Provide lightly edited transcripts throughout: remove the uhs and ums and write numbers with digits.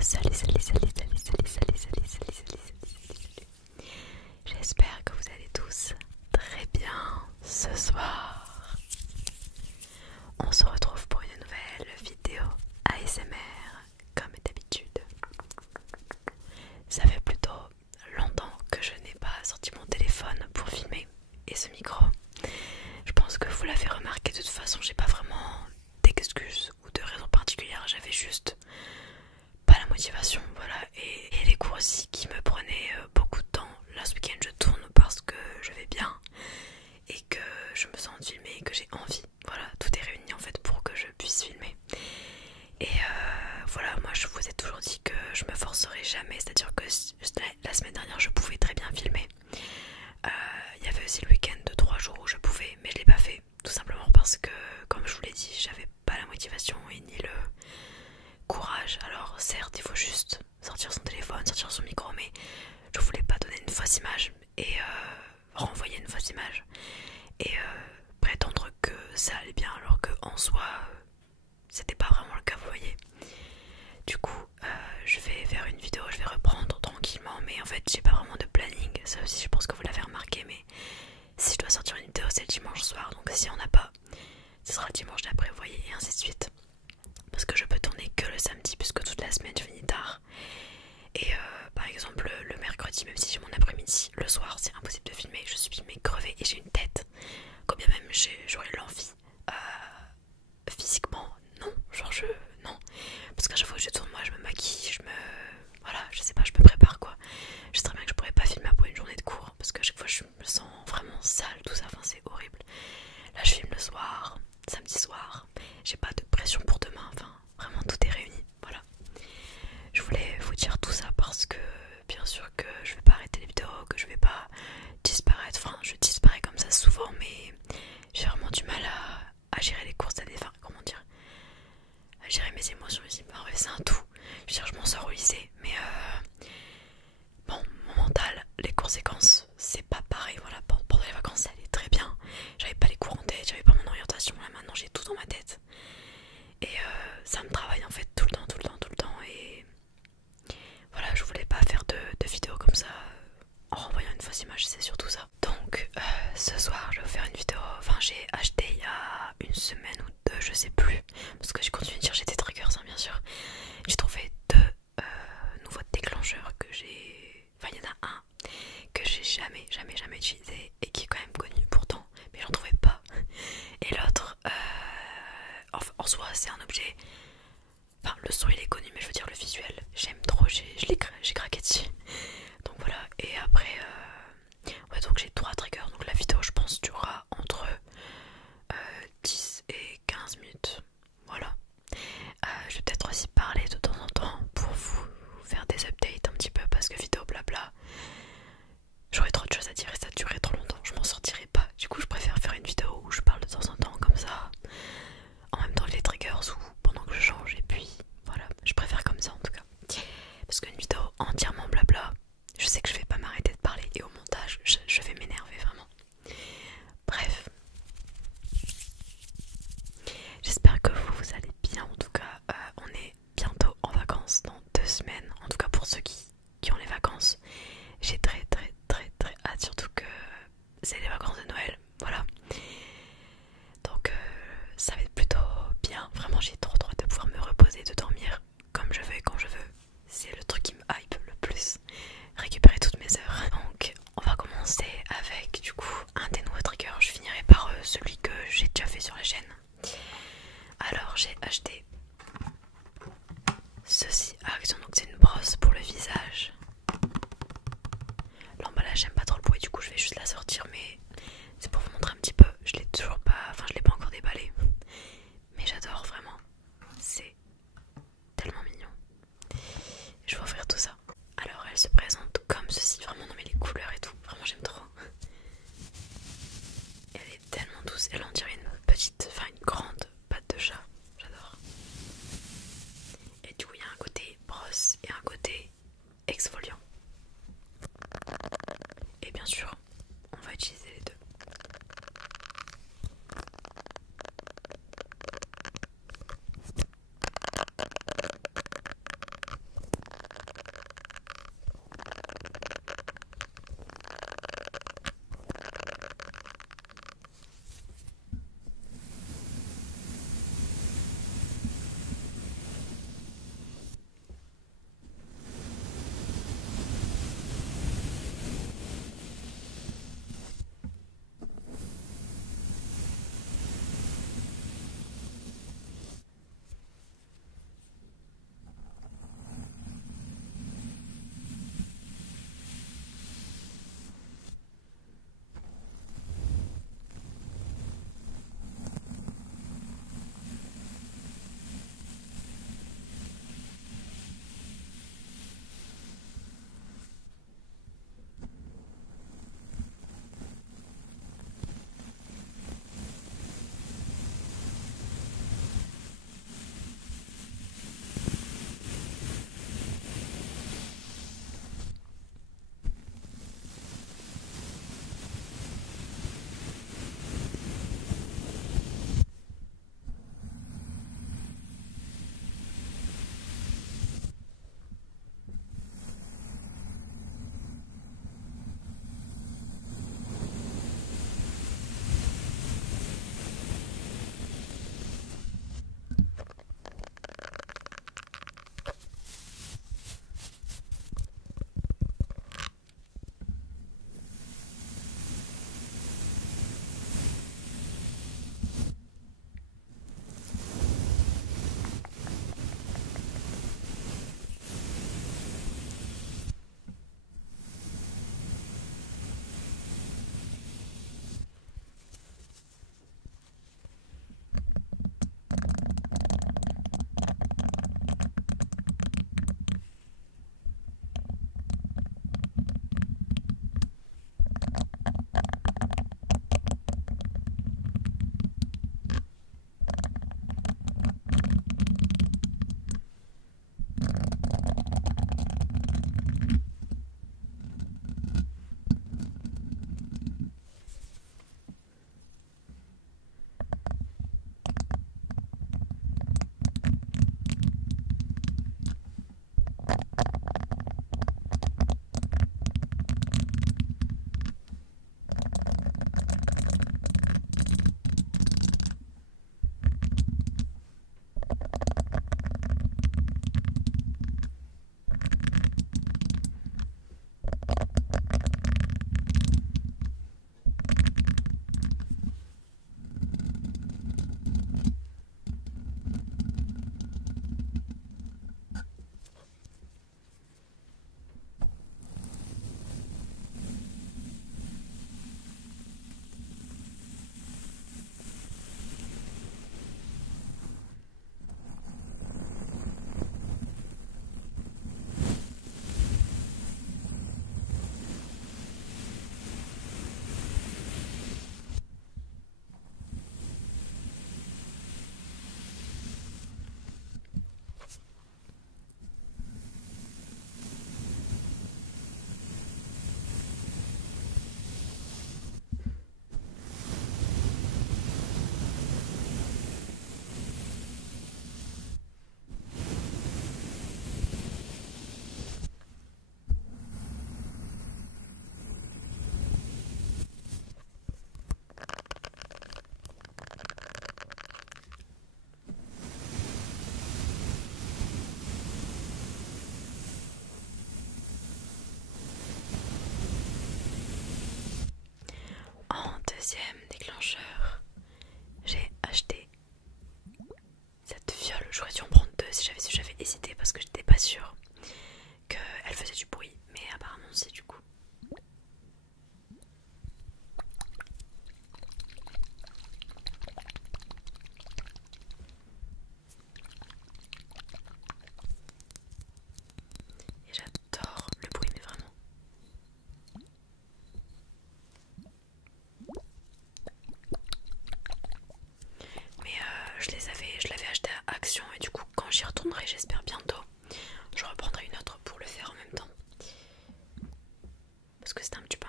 Salut. J'espère que vous allez tous très bien ce soir. On se retrouve pour une nouvelle vidéo ASMR comme d'habitude. Ça fait plutôt longtemps que je n'ai pas sorti mon téléphone pour filmer et ce micro. Je pense que vous l'avez remarqué, de toute façon j'ai pas vraiment d'excuses ou de raisons particulières, j'avais juste pas la motivation, voilà, et les cours aussi qui me prenaient beaucoup de temps. Là ce week-end je tourne parce que je vais bien et que je me sens de filmer et que j'ai envie, voilà, tout est réuni en fait pour que je puisse filmer. Et voilà, moi je vous ai toujours dit que je me forcerai jamais, c'est-à-dire que la semaine dernière je pouvais très bien filmer. Il y avait aussi le week-end de 3 jours où je pouvais, mais je l'ai pas fait, tout simplement parce que, comme je vous l'ai dit, j'avais pas la motivation et ni le courage. Alors certes il faut juste sortir son téléphone, sortir son micro, mais je voulais pas donner une fausse image et renvoyer une fausse image et prétendre que ça allait bien alors que en soi c'était pas vraiment le cas, vous voyez. Du coup je vais faire une vidéo, je vais reprendre tranquillement, mais en fait j'ai pas vraiment de planning, ça aussi je pense que vous l'avez remarqué, mais si je dois sortir une vidéo c'est le dimanche soir, donc si on n'a pas, ce sera le dimanche d'après, vous voyez, et ainsi de suite. Parce que je peux tourner que le samedi, puisque toute la semaine je finis tard. Et par exemple le mercredi, même si j'ai mon après-midi, le soir c'est impossible de filmer, je suis mais crevée et j'ai une tête. Quand bien même j'aurais l'envie, physiquement, non, genre non. Parce qu'à chaque fois que je tourne, moi je me maquille, voilà, je sais pas, je me prépare quoi. Je sais très bien que je pourrais pas filmer après une journée de cours, parce qu'à chaque fois je me sens vraiment sale, tout ça, enfin c'est horrible. Là je filme le soir, samedi soir, j'ai pas de pression pour demain, enfin vraiment tout est réuni, voilà. Je voulais vous dire tout ça parce que bien sûr que je vais pas arrêter les vidéos, que je vais pas disparaître, enfin je disparais comme ça souvent, mais j'ai vraiment du mal à gérer les courses d'année, enfin comment dire, à gérer mes émotions aussi, en vrai c'est un tout. Je veux dire, je m'en sors au lycée, mais bon, mon mental, les conséquences, c'est pas pareil, voilà, pendant les vacances ça allait très bien, j'avais pas les cours en tête, j'avais pas mon orientation, là maintenant j'ai tout dans ma tête, et ça me travaille en fait tout le temps, et voilà, je voulais pas faire de vidéos comme ça en renvoyant une fausse image, c'est surtout ça. Donc ce soir je vais vous faire une vidéo, enfin j'ai acheté il y a une semaine ou deux, je sais plus, parce que j'ai continué de chercher des triggers, hein, bien sûr. J'ai trouvé deux nouveaux déclencheurs que j'ai, enfin il y en a un que j'ai jamais utilisé et qui est quand même connu pourtant, mais j'en trouvais pas. Et l'autre, en soi c'est un objet, enfin le son il est connu, mais je veux dire le visuel, j'aime trop, j'ai craqué dessus. Donc voilà, et après, ouais, donc j'ai 3 triggers, donc la vidéo je pense durera entre 10 et 15 minutes, voilà. Je vais peut-être aussi parler de temps en temps pour vous faire des updates un petit peu, parce que vidéo blabla, j'aurais trop de choses à dire et ça durerait trop longtemps, je m'en sortirais pas. Du coup je préfère faire une vidéo où je parle de temps en temps comme ça, en même temps les triggers ou pendant que je change, et puis voilà, je préfère comme ça en tout cas. Parce qu'une vidéo entièrement blabla, je sais que je vais pas m'arrêter de parler et au montage je vais m'énerver vraiment. Bref, j'espère que vous allez bien. En tout cas on est bientôt en vacances dans 2 semaines, en tout cas pour ceux qui ont les vacances. J'ai très hâte, surtout que c'est les vacances de Noël, voilà. Donc ça va être plutôt bien, vraiment j'ai trop hâte de pouvoir me reposer, de dormir comme je veux et quand je veux. C'est le truc qui me hype le plus, récupérer toutes mes heures. Donc on va commencer avec du coup un des nouveaux triggers. Je finirai par celui que j'ai déjà fait sur la chaîne. Alors j'ai acheté ceci à Action, donc c'est une brosse pour le visage. L'emballage j'aime pas trop le bruit, du coup je vais juste la sortir, mais c'est pour vous montrer un petit peu. Je l'ai toujours pas, enfin je l'ai pas encore déballé, mais j'adore vraiment, c'est tellement mignon. Je vais offrir tout ça. Alors elle se présente comme ceci, vraiment, non mais les couleurs et tout, vraiment j'aime trop. Elle est tellement douce, elle en dirait une petite, enfin une grande patte de chat, j'adore. Et du coup il y a un côté brosse et un côté exfoliant. Et bien sûr, on va utiliser les deux.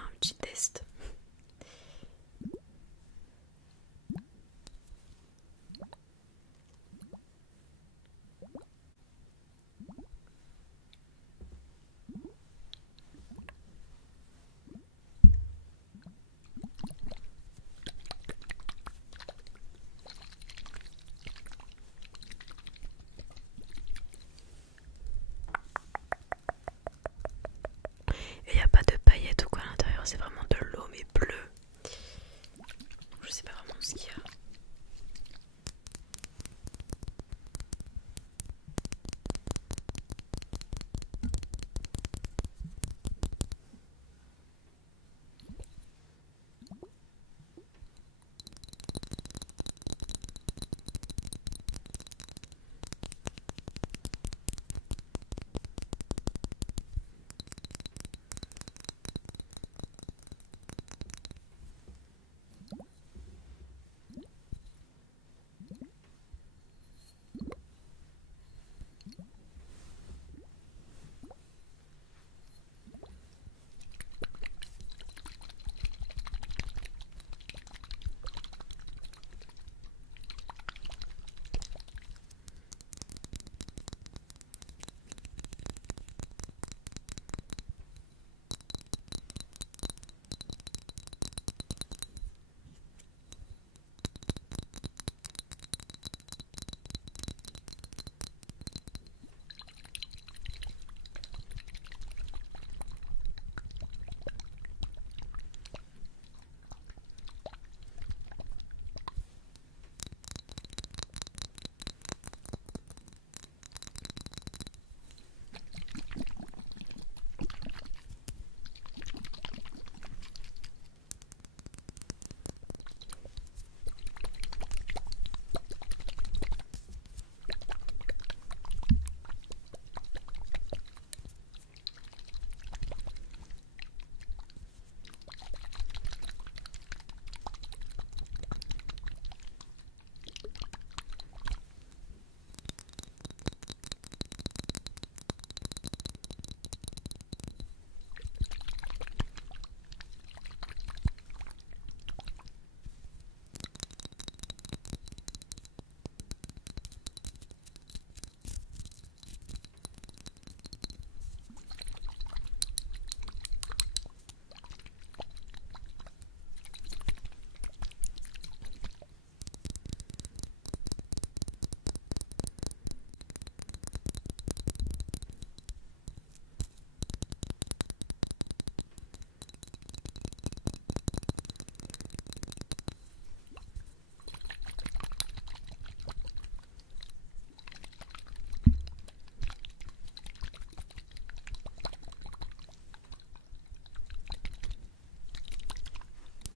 un petit test. Et il n'y a pas de paillettes ou quoi à l'intérieur, c'est vraiment de l'eau mais bleue. Je sais pas vraiment ce qu'il y a.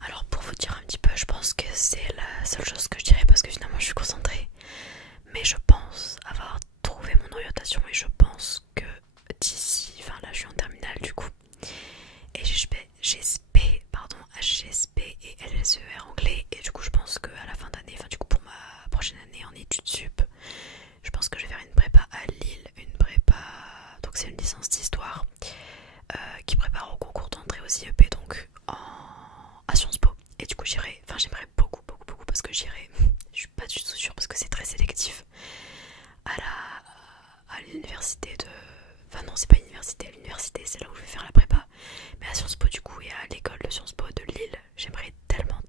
Alors pour vous dire un petit peu, je pense que c'est la seule chose que je dirais parce que finalement je suis concentrée. Mais je pense avoir trouvé mon orientation et je pense que d'ici, enfin là je suis en terminale du coup. Et GSP, pardon, HSP et LSER anglais. Et du coup je pense qu'à la fin d'année, enfin du coup pour ma prochaine année en études sup, je pense que je vais faire une prépa à Lille, une prépa, donc c'est une licence d'histoire qui prépare au concours d'entrée au IEP, donc à Sciences Po. Et du coup j'aimerais beaucoup parce que j'irai, je suis pas du tout sûre parce que c'est très sélectif, à l'université de... Enfin non c'est pas l'université c'est là où je vais faire la prépa. Mais à Sciences Po du coup et à l'école de Sciences Po de Lille, j'aimerais tellement.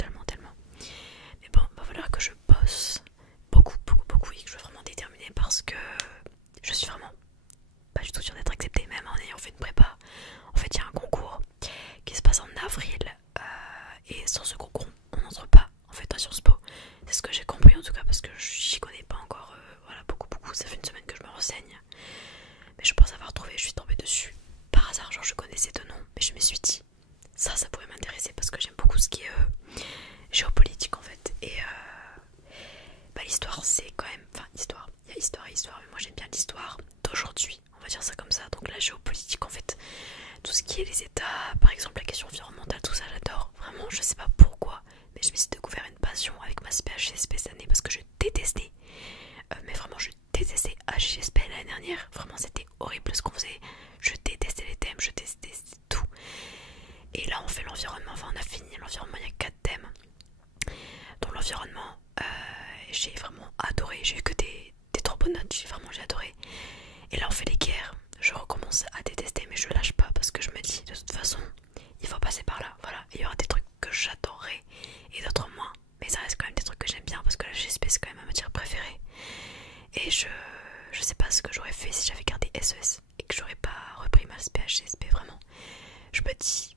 Mais bon, il va falloir que je bosse beaucoup et que je sois vraiment déterminée parce que je suis vraiment pas du tout sûre d'être acceptée même en ayant fait une prépa. En fait il y a un concours qui se passe en avril et sans ce concours on n'entre pas en fait à Sciences Po. C'est ce que j'ai compris en tout cas parce que j'y connais pas encore voilà, beaucoup. Ça fait une semaine que je me renseigne. Mais je pense avoir trouvé, je suis tombée dessus par hasard, genre je connaissais deux noms. Mais je me suis dit, ça pourrait m'intéresser parce que j'aime beaucoup ce qui est géopolitique en fait. Et bah, l'histoire c'est quand même, enfin histoire, il y a histoire et histoire. Mais moi j'aime bien l'histoire d'aujourd'hui, on va dire ça comme ça. Donc la géopolitique en fait, tout ce qui est les états, par exemple la question environnementale, tout ça j'adore. Vraiment je sais pas pourquoi, mais je me suis découvert une passion avec ma SPHSP cette année parce que je détestais, mais vraiment je détestais HGSP l'année dernière. Vraiment c'était horrible ce qu'on faisait, je détestais les thèmes, je détestais tout. Et là on fait l'environnement l'environnement, il y a 4 thèmes. Dans l'environnement, j'ai vraiment adoré, j'ai eu que des trop bonnes notes, j'ai adoré. Et là on fait les guerres, je recommence à détester mais je lâche pas parce que je me dis de toute façon il faut passer par là, voilà. Et il y aura des trucs que j'adorerai et d'autres moins, mais ça reste quand même des trucs que j'aime bien parce que la GSP c'est quand même ma matière préférée. Et je sais pas ce que j'aurais fait si j'avais gardé SES et que j'aurais pas repris ma SPH GSP, vraiment. Je me dis,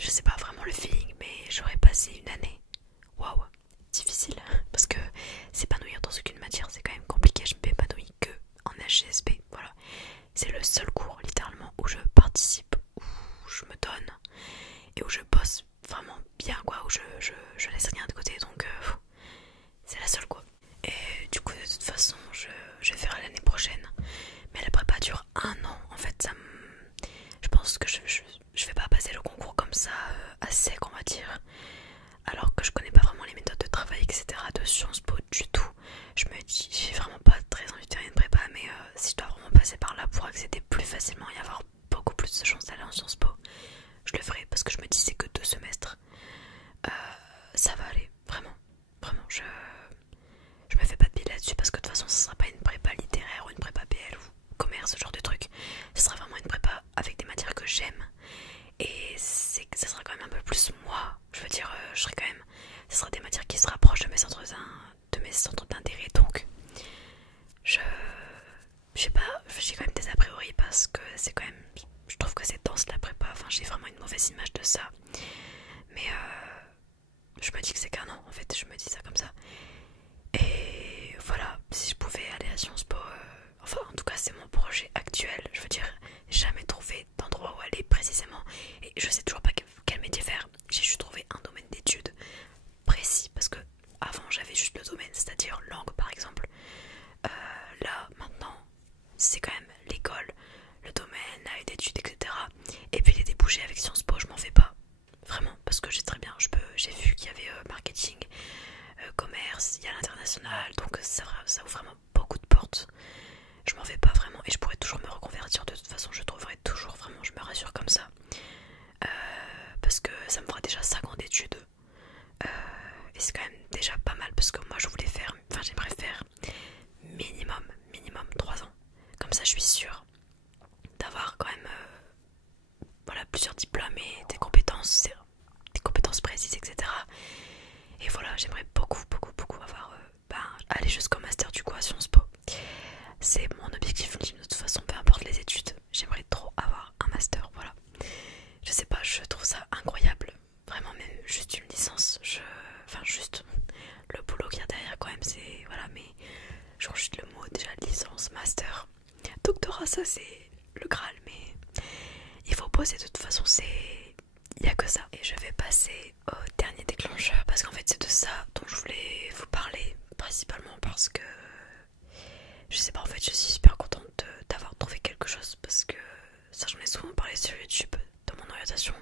je sais pas vraiment le feeling, mais j'aurais passé une année, waouh, difficile, parce que s'épanouir dans aucune matière c'est quand même compliqué. Je m'épanouis que en HGSP, voilà. C'est le seul cours littéralement où je participe, où je me donne et où je bosse vraiment bien, quoi, où je laisse rien de côté, donc c'est la seule, quoi. Et du coup de toute façon je vais faire l'année prochaine, mais la prépa dure un an en fait. Je pense que je vais pas passer le concours comme ça à sec, on va dire, alors que je connais pas vraiment les méthodes de travail etc de Sciences Po du tout. Je me dis, j'ai vraiment pas très envie de faire une prépa, mais si je dois vraiment passer par là pour accéder plus facilement et avoir beaucoup plus de chances d'aller en Sciences Po, je le ferai parce que je me dis c'est que 2 semestres, ça va aller, vraiment, vraiment. Je me fais pas de bille là-dessus parce que de toute façon ce sera pas une prépa littéraire ou une prépa BL ou commerce, ce genre de truc. Ce sera vraiment une prépa avec des matières que j'aime et ça sera quand même un peu plus moi. Je veux dire, je serai quand même, ce sera des matières qui se rapprochent de mes centres d'intérêt, donc je sais pas, j'ai quand même des a priori parce que c'est quand même, je trouve que c'est dense la prépa, enfin j'ai vraiment une mauvaise image de ça, mais je me dis que c'est qu'un an en fait, je me dis ça comme ça. Et voilà, si je pouvais aller à Sciences Po, enfin en tout cas c'est mon projet actuel, je veux dire, j'ai jamais trouvé d'endroit où aller précisément et je sais toujours pas quel métier faire. J'ai juste trouvé un domaine d'études précis parce que avant j'avais juste le domaine, c'est-à-dire langue par exemple. Là maintenant c'est quand même l'école, le domaine, la d'études etc. Et puis les débouchés avec Sciences Po je m'en fais pas, vraiment, parce que j'ai très bien, j'ai vu qu'il y avait marketing, commerce, il y a l'international, donc ça ouvre vraiment beaucoup de portes. Je m'en fais pas vraiment et je pourrais toujours me reconvertir de toute façon, je trouverai toujours, vraiment je me rassure comme ça, parce que ça me fera déjà 5 ans d'études, et c'est quand même déjà pas mal parce que moi je voulais faire, enfin j'aimerais faire minimum 3 ans, comme ça je suis sûre d'avoir quand même voilà, plusieurs diplômes et des compétences précises etc. Et voilà, j'aimerais beaucoup avoir aller jusqu'au master du coup à Sciences Po. C'est mon objectif ultime de toute façon, peu importe les études, j'aimerais trop avoir un master, voilà. Je sais pas, je trouve ça incroyable, vraiment, même juste une licence, enfin juste le boulot qu'il y a derrière quand même, c'est, voilà, mais genre juste le mot déjà, licence, master, doctorat, ça c'est le Graal, mais il faut poser de toute façon, il n'y a que ça. Et je vais passer au dernier déclencheur parce qu'en fait c'est de ça dont je voulais vous parler principalement, parce que je sais pas, en fait je suis super contente d'avoir trouvé quelque chose, parce que ça j'en ai souvent parlé sur YouTube dans mon orientation.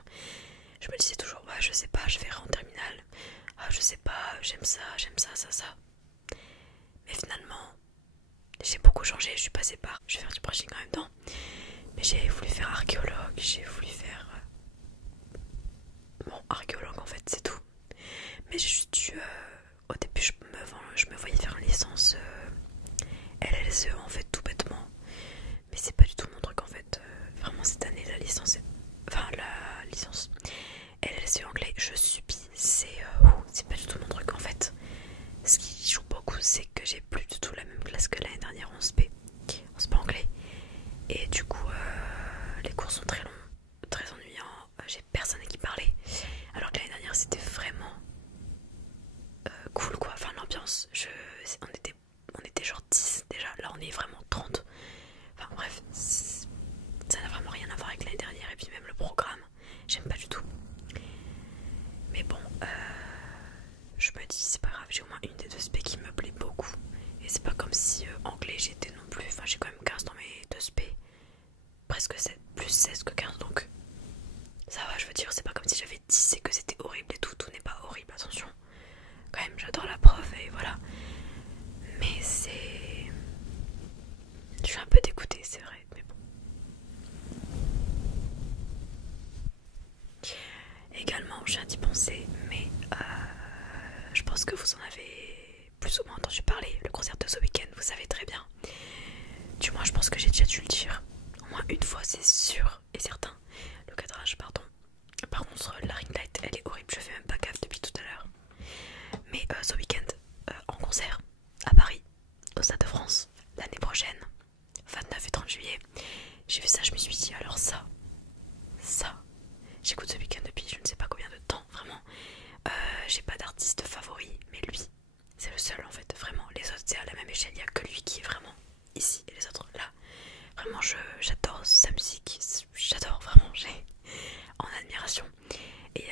Je me disais toujours ouais je sais pas, je verrai en terminale, ah je sais pas, j'aime ça, ça. Mais finalement j'ai beaucoup changé, je suis passée par, je vais faire du brushing en même temps, mais j'ai voulu faire archéologue, j'ai voulu faire bon, archéologue en fait c'est tout. Mais j'ai juste dû au début je me voyais faire une licence LLCE en fait, tout bêtement, mais c'est pas du tout mon truc en fait. Vraiment cette année la licence LLCE anglais je subis, c'est pas du tout mon truc en fait. Ce qui joue beaucoup c'est que j'ai plus du tout la même classe que l'année dernière en SP anglais, et du coup les cours sont très longs, très ennuyants, j'ai personne à qui parler, alors que l'année dernière c'était vraiment cool quoi, enfin l'ambiance, on était genre 10 déjà, là on est vraiment 30, enfin bref, ça n'a vraiment rien à voir avec l'année dernière, et puis même le programme, j'aime pas du tout. Mais bon, je me dis c'est pas grave, j'ai au moins une des 2 SP qui me plaît beaucoup, et c'est pas comme si anglais j'étais non plus, enfin j'ai quand même 15 dans mes 2 SP, presque 7, plus 16 que 15, donc ça va, je veux dire, c'est pas comme si j'avais 10 et que c'était horrible et tout n'est pas horrible, attention. Quand même, j'adore la prof et voilà. Mais c'est... Je suis un peu dégoûtée, c'est vrai, mais bon. Également, je viens d'y penser, mais je pense que vous en avez plus ou moins entendu parler. Le concert de The Weeknd, vous savez très bien. Du moins, je pense que j'ai déjà dû le dire. Au moins une fois, c'est sûr et certain. Le cadrage, pardon. Par contre, la ring light, elle est horrible. Je fais même pas gaffe depuis tout à l'heure. Mais The Weeknd en concert à Paris, au Stade de France, l'année prochaine, 29 et 30 juillet. J'ai vu ça, je me suis dit, alors ça, j'écoute The Weeknd depuis je ne sais pas combien de temps, vraiment. J'ai pas d'artiste favori, mais lui, c'est le seul en fait, vraiment. Les autres, c'est à la même échelle, il n'y a que lui qui est vraiment ici et les autres là. Vraiment, j'adore sa musique, j'adore vraiment, j'ai en admiration. Et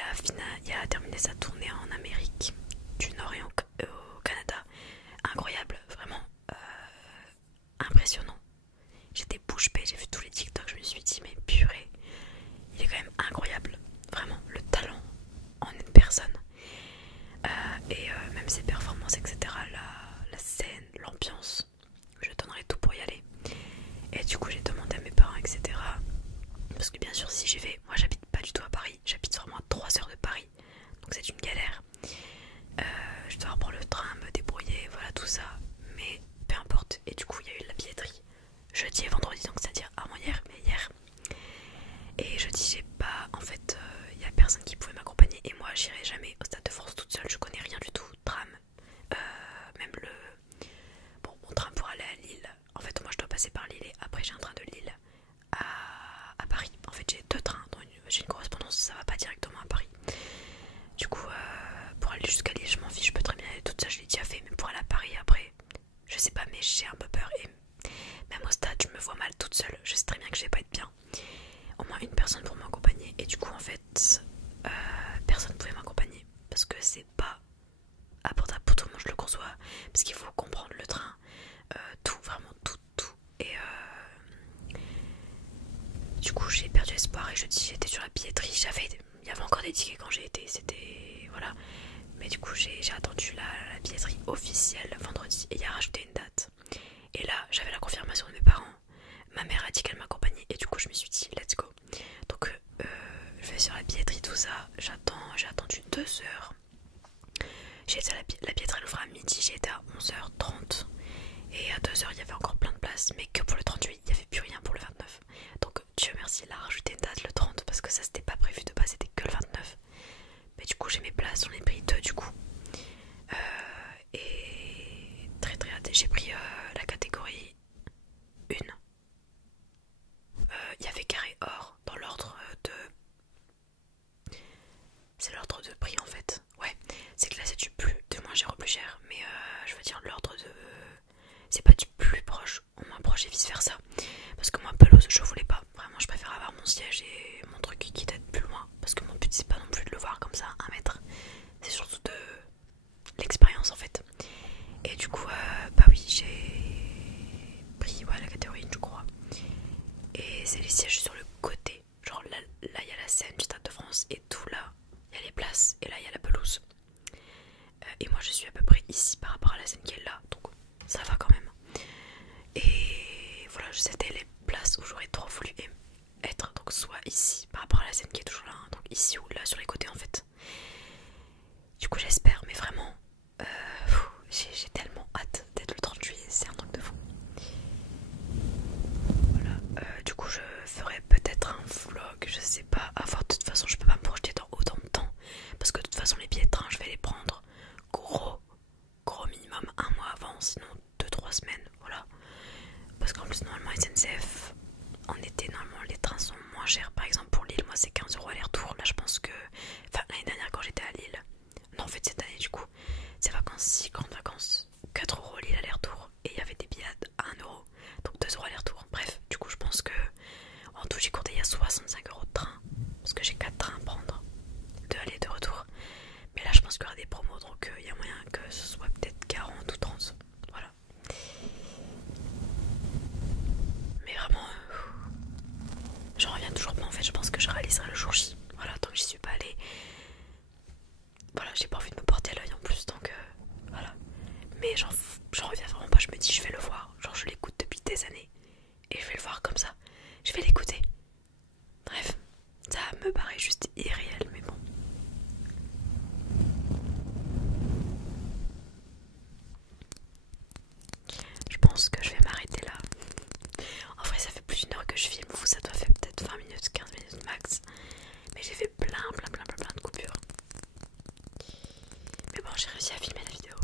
il a terminé sa tournée en Amérique du Nord et au Canada. Incroyable, vraiment impressionnant. J'étais bouche bée, j'ai vu tous les TikTok, je me suis dit mais purée, il est quand même incroyable, vraiment le talent en une personne. Même ses performances, etc. La scène, l'ambiance, je donnerais tout pour y aller. Et du coup j'ai demandé à mes parents, etc. Parce que bien sûr si j'y vais, moi j'habite pas du tout à Paris, j'habite vraiment à 3 heures de Paris, donc c'est une galère. Je dois reprendre le train, me débrouiller, voilà tout ça, mais peu importe. Et du coup il y a eu la billetterie jeudi et vendredi, donc c'est-à-dire avant-hier, mais hier. Et jeudi j'ai pas, en fait il y a personne qui pouvait m'accompagner et moi j'irai jamais au Stade de France toute seule, je connais rien du tout, tram, même mon train pour aller à Lille. En fait moi je dois passer par Lille et après j'ai un train de Lille à Paris. En fait j'ai deux trains, j'ai une correspondance, ça va pas directement à Paris. Du coup pour aller jusqu'à Lille je m'en fiche, je peux très bien aller toute seule, je l'ai déjà fait, mais pour aller à Paris après, je sais pas, mais j'ai un peu peur et même au stade je me vois mal toute seule, je sais très bien que je vais pas être bien. Au moins une personne pour m'accompagner et du coup en fait personne ne pouvait m'accompagner parce que c'est pas abordable pour tout le monde, je le conçois, parce qu'il faut comprendre le train, tout, vraiment tout. Et du coup j'ai perdu espoir et jeudi j'étais sur la billetterie, il y avait encore des tickets quand j'ai été, c'était voilà, mais du coup j'ai attendu la billetterie officielle vendredi et il a rajouté une date. Et là j'avais la confirmation de mes parents, ma mère a dit qu'elle m'accompagnait et du coup je me suis dit let's go. Donc je vais sur la billetterie, tout ça, j'ai attendu 2 heures. J'ai été à la billetterie, elle ouvre à midi, j'ai été à 11h30 et à 2h il y avait encore plein de places, mais que pour le 38 il n'y avait plus rien pour le 29. Donc Dieu merci, il a rajouté une date le 30 parce que ça c'était pas prévu de base, c'était que le 29. Mais du coup j'ai mes places, j'en ai pris 2 du coup. Et très très hâte, j'ai pris la catégorie 1. Il y avait carré or dans l'ordre de... C'est l'ordre de prix en fait. Ouais, c'est classé du moins cher au plus cher. Mais je veux dire l'ordre de... C'est pas du plus proche au moins proche et vice versa. Parce que moi pelouse je voulais pas. Vraiment je préfère avoir mon siège et mon truc qui est plus loin. Parce que mon but c'est pas non plus de le voir comme ça à 1 mètre. C'est surtout de l'expérience en fait. Et du coup bah oui j'ai pris la catégorie 1 je crois. Et c'est les sièges sur le côté. Genre là il y a la scène du Stade de France et tout là il y a les places et là il y a la pelouse. Et moi je suis à peu près ici par rapport à la scène qui est là, donc ça va quand même. Et voilà, c'était les places où j'aurais trop voulu être, donc soit ici par rapport à la scène qui est toujours là, hein, donc ici ou là sur les côtés en fait. Du coup j'espère, mais vraiment j'ai tellement hâte d'être le 30 juillet, c'est un truc de fou. Voilà, du coup je ferai peut-être un vlog, je sais pas, à voir, de toute façon je peux pas me projeter dans autant de temps. Parce que de toute façon les billets de train je vais les prendre gros minimum 1 mois avant, sinon 2-3 semaines, voilà. Parce qu'en plus normalement SNCF en été normalement les trains sont moins chers. Par exemple pour Lille moi c'est 15 € aller-retour. Là je pense que, enfin l'année dernière quand j'étais à Lille, non en fait cette année du coup, c'est vacances, grandes vacances, 4 € Lille aller-retour. Et il y avait des billets à 1 euro, donc 2 € aller-retour. Bref, du coup je pense que en tout j'ai compté il y a 65 € de train. Parce que j'ai 4 trains à prendre, de aller et de retour. Mais là je pense qu'il y aura des promos, donc il y a moyen que ce soit peut-être 40 ou 30. Voilà. Mais vraiment j'en reviens toujours pas en fait, je pense que je réaliserai le jour J. Voilà, tant que j'y suis pas allée. Voilà, j'ai pas envie de me porter à l'œil en plus, donc voilà. Mais j'en reviens vraiment pas, je me dis je vais le voir. Genre je l'écoute depuis des années et je vais le voir comme ça. Je vais l'écouter. Bref, ça me paraît juste irréel, mais bon. vous ça doit faire peut-être 20 minutes, 15 minutes max. Mais j'ai fait plein de coupures. Mais bon, j'ai réussi à filmer la vidéo.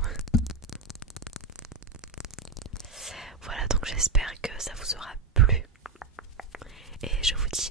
Voilà, donc j'espère que ça vous aura plu. Et je vous dis